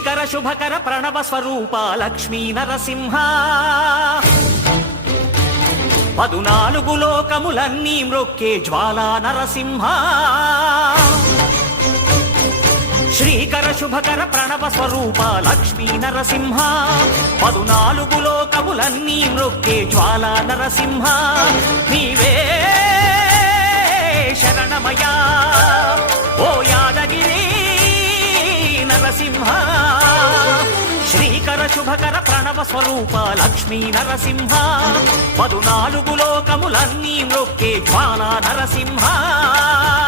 శ్రీకర శుభకర ప్రణవ స్వరూప లక్ష్మీ నరసింహ 14 లోకములన్నీ మ్రొక్కే జ్వాలా నరసింహ శ్రీకర శుభకర ప్రణవ స్వరూప లక్ష్మీ నరసింహ 14 లోకములన్నీ మ్రొక్కే జ్వాలా నరసింహ నీవే శరణమయా ఓ యాదగిరి నరసింహ శ్రీకర శుభకర ప్రణవ స్వరూప లక్ష్మీ నరసింహ 14 లోకములన్నీ మ్రొక్కే జ్వాలా నరసింహ